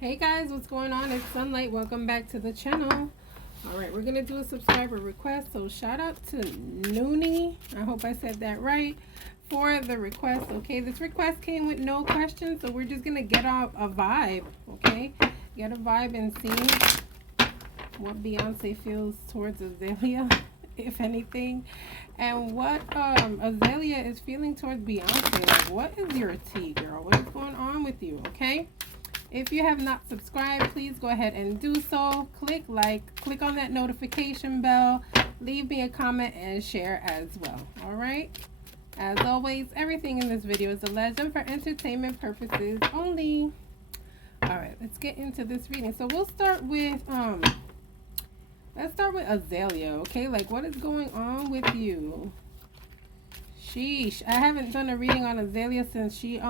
Hey guys, what's going on? It's Sunlight. Welcome back to the channel. Alright, we're going to do a subscriber request. So shout out to Noonie. I hope I said that right. For the request. Okay, this request came with no questions. So we're just going to get off a vibe. Okay, get a vibe and see what Beyonce feels towards Azealia, if anything. And what Azealia is feeling towards Beyonce. Like, what is your tea, girl? What is going on with you? Okay. If you have not subscribed, please go ahead and do so. Click like, click on that notification bell, leave me a comment and share as well. All right. As always, everything in this video is alleged for entertainment purposes only. All right, let's get into this reading. So we'll start with let's start with Azealia. Okay, like what is going on with you? Sheesh, I haven't done a reading on Azealia since she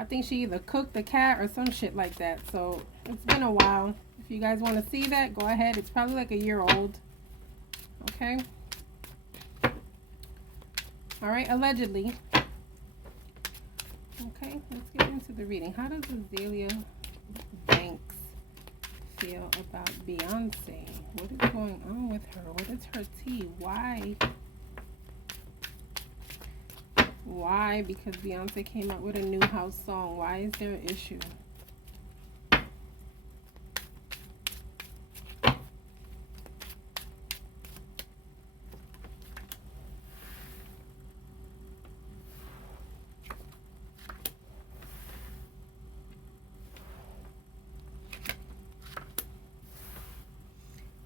I think she either cooked the cat or some shit like that. So it's been a while. If you guys want to see that, go ahead. It's probably like a year old. Okay. All right. Allegedly. Okay. Let's get into the reading. How does Azealia Banks feel about Beyonce? What is going on with her? What is her tea? Why? Why? Because Beyonce came out with a new house song. Why is there an issue?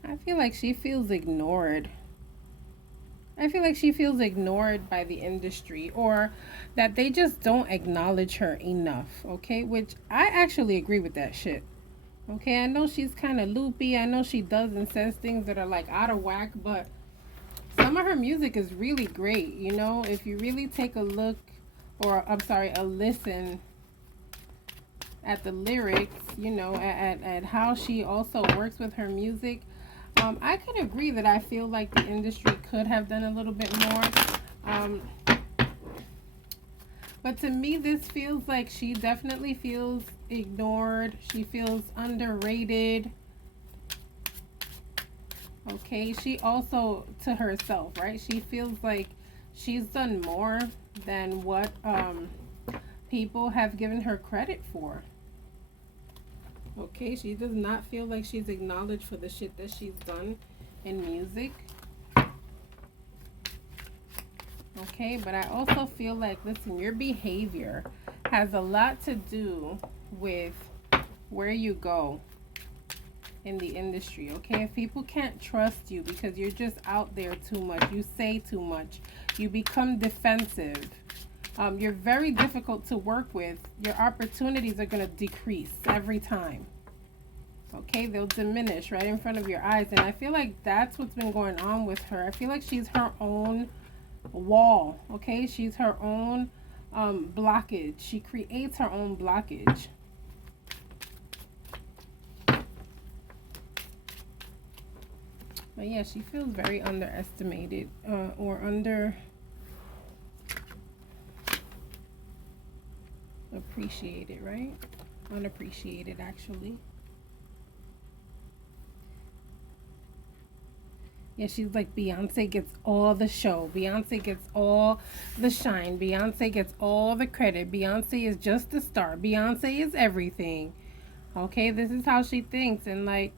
I feel like she feels ignored. I feel like she feels ignored by the industry, or that they just don't acknowledge her enough, okay? Which I actually agree with that shit. Okay, I know she's kind of loopy. I know she does and says things that are like out of whack, but some of her music is really great, you know? If you really take a look, or I'm sorry, a listen at the lyrics, you know, at how she also works with her music. I could agree that I feel like the industry could have done a little bit more. But to me, this feels like she definitely feels ignored. She feels underrated. Okay, she also, to herself, right? She feels like she's done more than what people have given her credit for. Okay, she does not feel like she's acknowledged for the shit that she's done in music. Okay, but I also feel like, listen, your behavior has a lot to do with where you go in the industry. Okay, if people can't trust you because you're just out there too much, you say too much, you become defensive, you're very difficult to work with, your opportunities are going to decrease every time. Okay, they'll diminish right in front of your eyes. And I feel like that's what's been going on with her. I feel like she's her own wall. Okay, she's her own blockage. She creates her own blockage. But yeah, she feels very underestimated or under appreciated, right? Unappreciated, actually. Yeah, she's like, Beyonce gets all the show. Beyonce gets all the shine. Beyonce gets all the credit. Beyonce is just the star. Beyonce is everything. Okay, this is how she thinks. And like,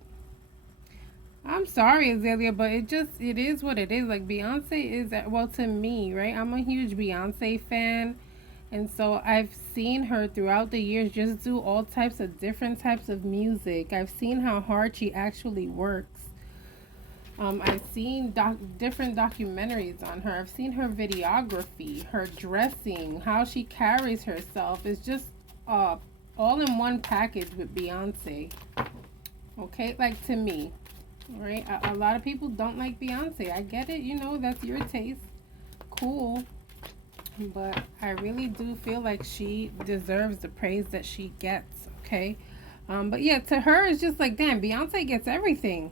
I'm sorry, Azealia, but it is what it is. Like, Beyonce is, well, to me, right? I'm a huge Beyonce fan. And so I've seen her throughout the years just do all types of different types of music. I've seen how hard she actually works. I've seen different documentaries on her. I've seen her videography, her dressing, how she carries herself. It's just all in one package with Beyonce. Okay, like, to me, right? A lot of people don't like Beyonce. I get it, you know, that's your taste. Cool. But I really do feel like she deserves the praise that she gets, okay? But yeah, to her, it's just like, damn, Beyonce gets everything.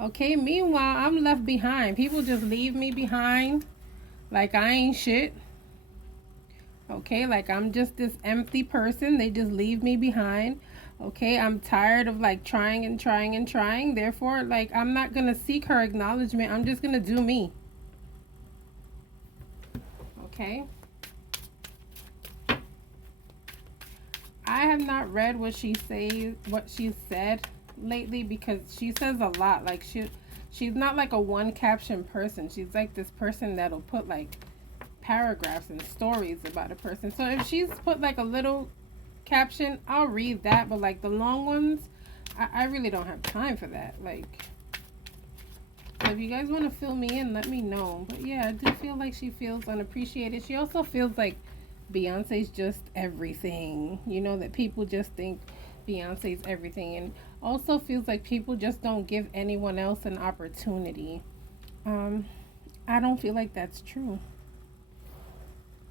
Okay, meanwhile, I'm left behind. People just leave me behind like I ain't shit. Okay, like I'm just this empty person. They just leave me behind. Okay, I'm tired of like trying and trying and trying. Therefore, like, I'm not gonna seek her acknowledgement. I'm just gonna do me. Okay. I have not read what she said lately, because she says a lot. Like, she's not like a one caption person. She's like this person that'll put like paragraphs and stories about a person. So if she's put like a little caption, I'll read that. But like the long ones, I really don't have time for that. Like, so if you guys want to fill me in, let me know. But yeah, I do feel like she feels unappreciated. She also feels like Beyonce's just everything. You know, that people just think Beyonce's everything. And also feels like people just don't give anyone else an opportunity. Um, I don't feel like that's true.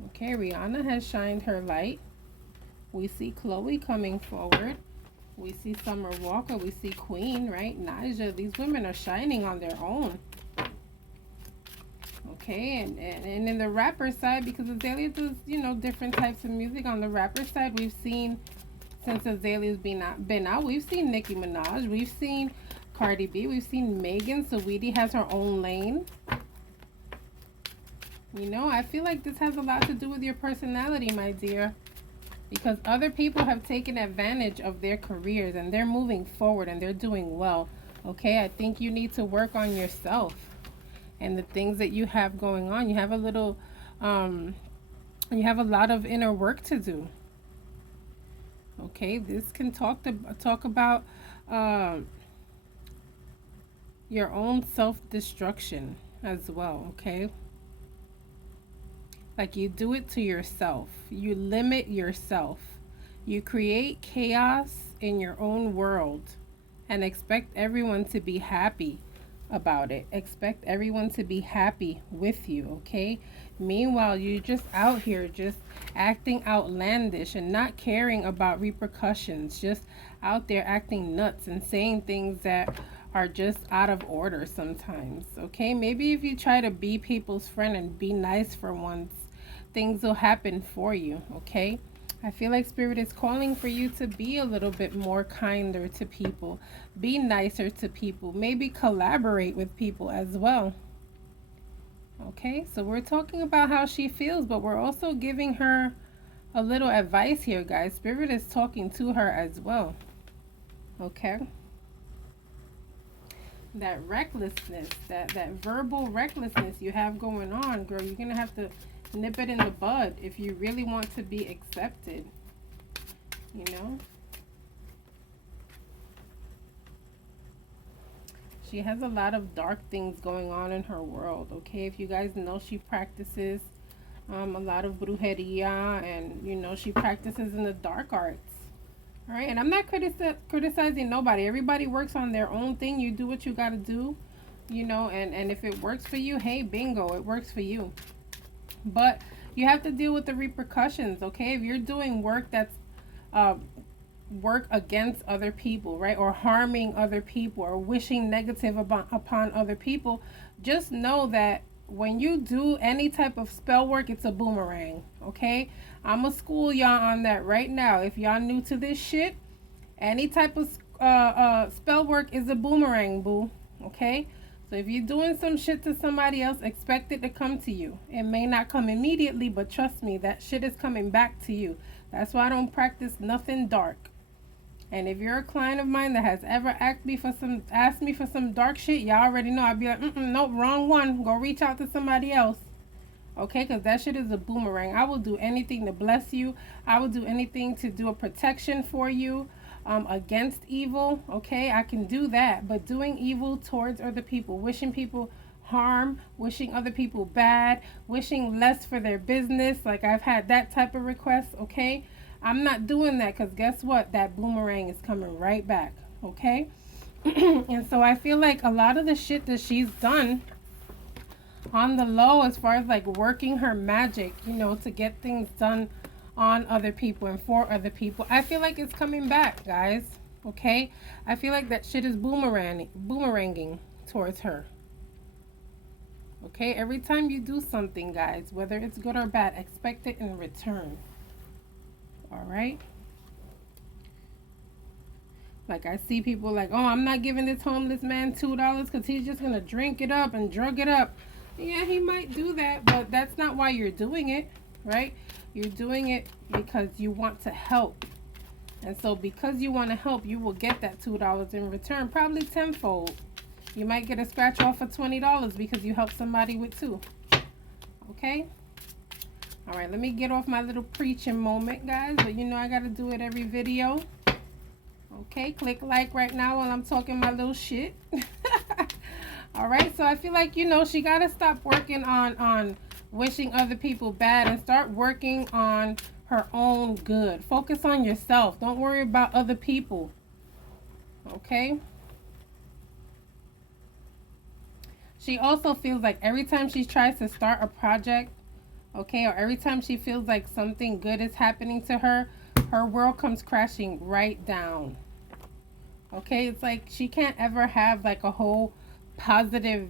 Okay, Rihanna has shined her light. We see Chloe coming forward. We see Summer Walker. We see Queen, right? Naja. These women are shining on their own. Okay, and in the rapper side, because Azealia does, you know, different types of music. On the rapper side, we've seen, since Azalea's been out, we've seen Nicki Minaj. We've seen Cardi B. We've seen Megan. Saweetie has her own lane. You know, I feel like this has a lot to do with your personality, my dear. Because other people have taken advantage of their careers and they're moving forward and they're doing well. Okay, I think you need to work on yourself and the things that you have going on. You have a little, you have a lot of inner work to do. Okay, this can talk about your own self-destruction as well. Okay, like, you do it to yourself. You limit yourself. You create chaos in your own world and expect everyone to be happy about it. Expect everyone to be happy with you, okay? Meanwhile, you're just out here just acting outlandish and not caring about repercussions. Just out there acting nuts and saying things that are just out of order sometimes, okay? Maybe if you try to be people's friend and be nice for once, things will happen for you, okay? I feel like Spirit is calling for you to be a little bit more kinder to people, be nicer to people, maybe collaborate with people as well. Okay, so we're talking about how she feels, but we're also giving her a little advice here, guys. Spirit is talking to her as well. Okay, that recklessness, that verbal recklessness you have going on, girl, you're gonna have to nip it in the bud if you really want to be accepted, you know. She has a lot of dark things going on in her world. Okay, if you guys know, she practices a lot of brujeria, and you know, she practices in the dark arts. All right, and I'm not criticizing nobody. Everybody works on their own thing. You do what you got to do, you know, and if it works for you, hey, bingo, it works for you. But you have to deal with the repercussions, okay? If you're doing work that's uh, work against other people, right? Or harming other people or wishing negative upon other people, just know that when you do any type of spell work, it's a boomerang, okay? I'm going to school y'all on that right now. If y'all new to this shit, any type of spell work is a boomerang, boo, okay? So if you're doing some shit to somebody else, expect it to come to you. It may not come immediately, but trust me, that shit is coming back to you. That's why I don't practice nothing dark. And if you're a client of mine that has ever asked me for some dark shit, y'all already know. I'd be like, nope, wrong one. Go reach out to somebody else. Okay, because that shit is a boomerang. I will do anything to bless you. I will do anything to do a protection for you against evil. Okay, I can do that. But doing evil towards other people, wishing people harm, wishing other people bad, wishing less for their business, like I've had that type of request, okay? I'm not doing that, because guess what? That boomerang is coming right back, okay? And so I feel like a lot of the shit that she's done on the low, as far as like working her magic, you know, to get things done on other people and for other people, I feel like it's coming back, guys, okay? I feel like that shit is boomeranging towards her. Okay, every time you do something, guys, whether it's good or bad, expect it in return. All right. Like, I see people like, oh, I'm not giving this homeless man $2 because he's just going to drink it up and drug it up. Yeah, he might do that, but that's not why you're doing it, right? You're doing it because you want to help. And so because you want to help, you will get that $2 in return, probably tenfold. You might get a scratch off for $20 because you helped somebody with two. Okay? All right, let me get off my little preaching moment, guys. But you know I got to do it every video. Okay, click like right now while I'm talking my little shit. All right, so I feel like, you know, she got to stop working on wishing other people bad and start working on her own good. Focus on yourself. Don't worry about other people. Okay? She also feels like every time she tries to start a project, okay, or every time she feels like something good is happening to her, her world comes crashing right down. Okay, it's like she can't ever have like a whole positive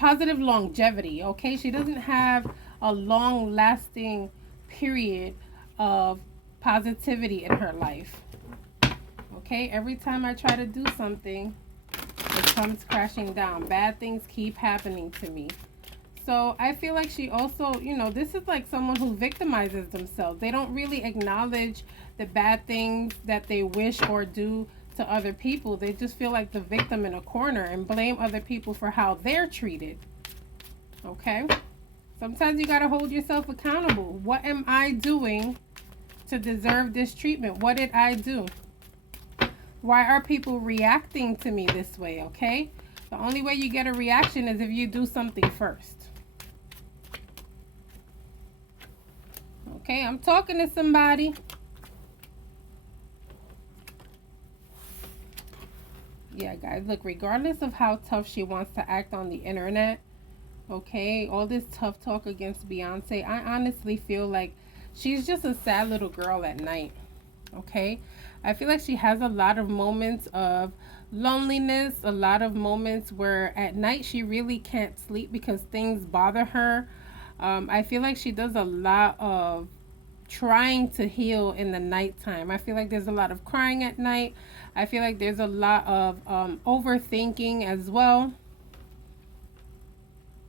longevity. Okay, she doesn't have a long lasting period of positivity in her life. Okay, every time I try to do something, it comes crashing down. Bad things keep happening to me. So I feel like she also, you know, this is like someone who victimizes themselves. They don't really acknowledge the bad things that they wish or do to other people. They just feel like the victim in a corner and blame other people for how they're treated. Okay? Sometimes you got to hold yourself accountable. What am I doing to deserve this treatment? What did I do? Why are people reacting to me this way? Okay? The only way you get a reaction is if you do something first. Okay, I'm talking to somebody. Yeah, guys, look, regardless of how tough she wants to act on the internet, okay, all this tough talk against Beyonce, I honestly feel like she's just a sad little girl at night, okay? I feel like she has a lot of moments of loneliness, a lot of moments where at night she really can't sleep because things bother her. I feel like she does a lot of trying to heal in the nighttime. I feel like there's a lot of crying at night. I feel like there's a lot of overthinking as well.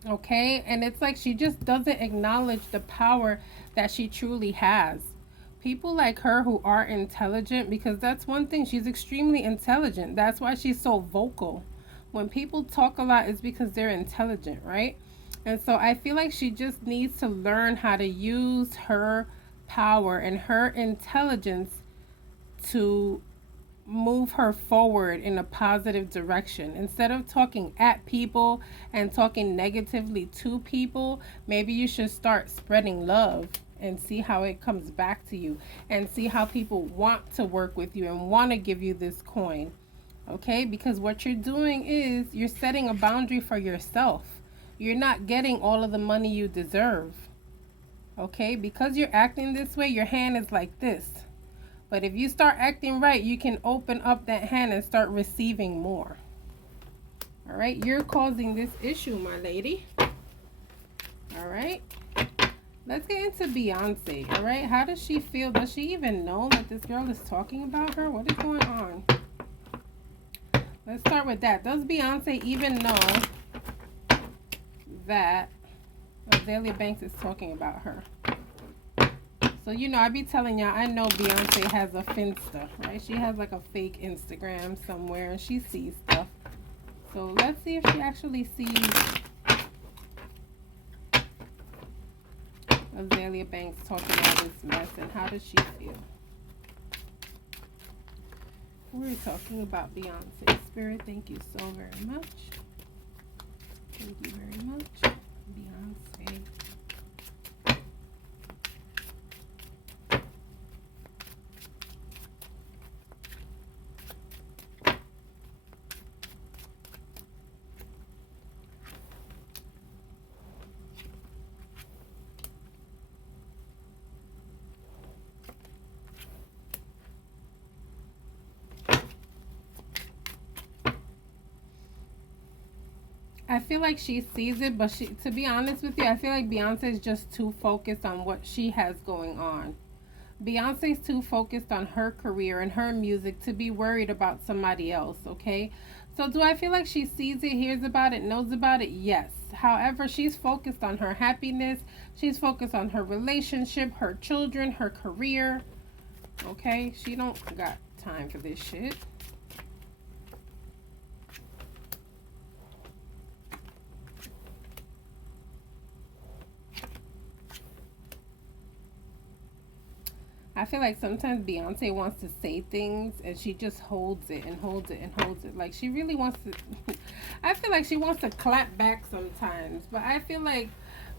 Okay, and it's like she just doesn't acknowledge the power that she truly has. People like her who are intelligent, because that's one thing, she's extremely intelligent. That's why she's so vocal. When people talk a lot, it's because they're intelligent, right? And so I feel like she just needs to learn how to use her power and her intelligence to move her forward in a positive direction. Instead of talking at people and talking negatively to people, maybe you should start spreading love and see how it comes back to you, and see how people want to work with you and want to give you this coin. Okay, because what you're doing is you're setting a boundary for yourself. You're not getting all of the money you deserve. Okay, because you're acting this way, your hand is like this. But if you start acting right, you can open up that hand and start receiving more. All right, you're causing this issue, my lady. All right, let's get into Beyonce. All right, how does she feel? Does she even know that this girl is talking about her? What is going on? Let's start with that. Does Beyonce even know that Azealia Banks is talking about her? So, you know, I be telling y'all, I know Beyonce has a Finsta, right? She has like a fake Instagram somewhere and she sees stuff. So let's see if she actually sees Azealia Banks talking all this mess, and how does she feel? We're talking about Beyonce. Spirit, thank you so very much. Thank you very much. Beyonce. I feel like she sees it, but to be honest with you, I feel like Beyonce is just too focused on what she has going on. Beyonce's too focused on her career and her music to be worried about somebody else, okay? So do I feel like she sees it, hears about it, knows about it? Yes. However, she's focused on her happiness. She's focused on her relationship, her children, her career. Okay? She don't got time for this shit. I feel like sometimes Beyonce wants to say things and she just holds it and holds it and holds it. Like she really wants to. I feel like she wants to clap back sometimes, but I feel like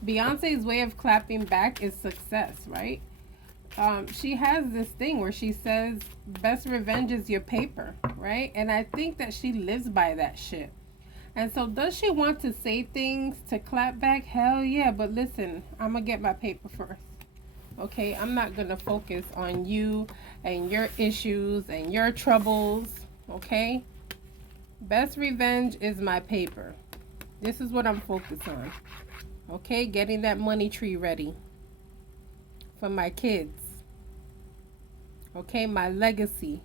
Beyonce's way of clapping back is success, right? She has this thing where she says, "Best revenge is your paper," right? And I think that she lives by that shit. And so, does she want to say things to clap back? Hell yeah! But listen, I'm gonna get my paper first. Okay, I'm not gonna focus on you and your issues and your troubles. Okay, best revenge is my paper. This is what I'm focused on. Okay, getting that money tree ready for my kids. Okay, my legacy.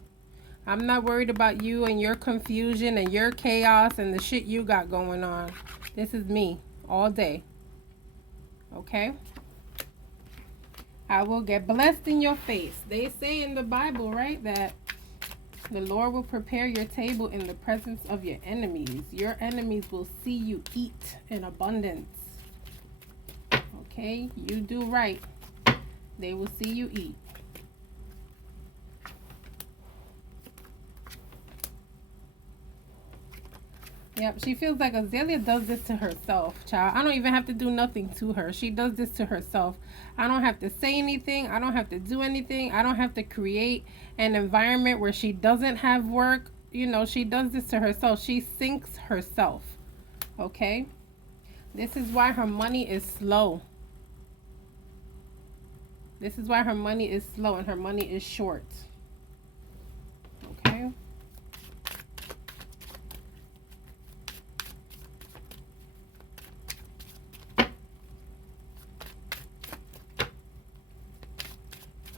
I'm not worried about you and your confusion and your chaos and the shit you got going on. This is me all day. Okay? I will get blessed in your face. They say in the Bible, right, that the Lord will prepare your table in the presence of your enemies. Your enemies will see you eat in abundance. Okay? You do right. They will see you eat. Yep, she feels like Azealia does this to herself, child. I don't even have to do nothing to her. She does this to herself. I don't have to say anything. I don't have to do anything. I don't have to create an environment where she doesn't have work. You know, she does this to herself. She sinks herself. Okay? This is why her money is slow. This is why her money is slow and her money is short. Okay?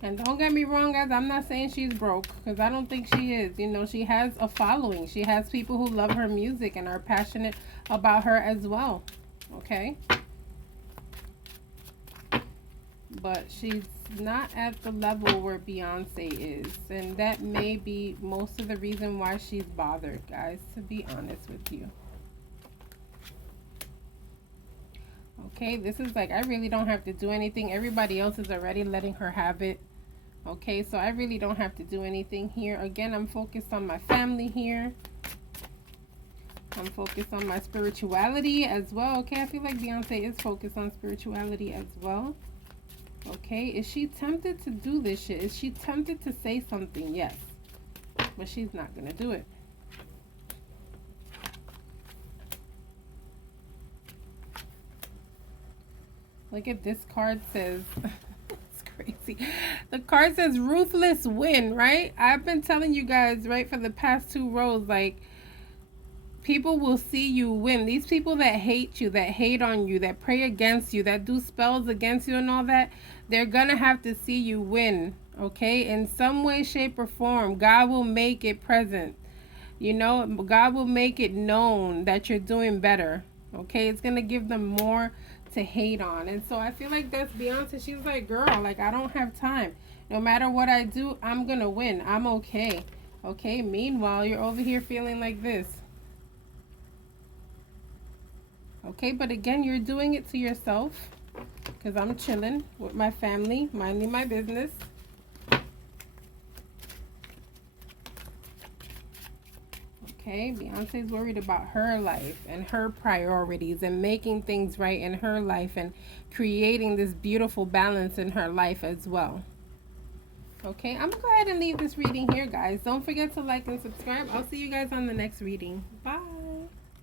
And don't get me wrong, guys, I'm not saying she's broke, because I don't think she is. You know, she has a following. She has people who love her music and are passionate about her as well. Okay? But she's not at the level where Beyonce is. And that may be most of the reason why she's bothered, guys, to be honest with you. Okay, this is like, I really don't have to do anything. Everybody else is already letting her have it. Okay, so I really don't have to do anything here. Again, I'm focused on my family here. I'm focused on my spirituality as well. Okay, I feel like Beyonce is focused on spirituality as well. Okay, is she tempted to do this shit? Is she tempted to say something? Yes. But she's not going to do it. Look at this card says... Crazy. The card says ruthless win, right? I've been telling you guys, right, for the past 2 rows, like, people will see you win. These people that hate you, that hate on you, that pray against you, that do spells against you and all that, they're gonna have to see you win, okay? In some way, shape, or form, God will make it present. You know, God will make it known that you're doing better, okay? It's gonna give them more to hate on. And so I feel like that's Beyonce. She's like, girl, like, I don't have time. No matter what I do, I'm gonna win. I'm okay. Okay, meanwhile, you're over here feeling like this. Okay, but again, you're doing it to yourself, because I'm chilling with my family, minding my business. Okay, Beyonce's worried about her life and her priorities and making things right in her life and creating this beautiful balance in her life as well. Okay, I'm going to go ahead and leave this reading here, guys. Don't forget to like and subscribe. I'll see you guys on the next reading. Bye.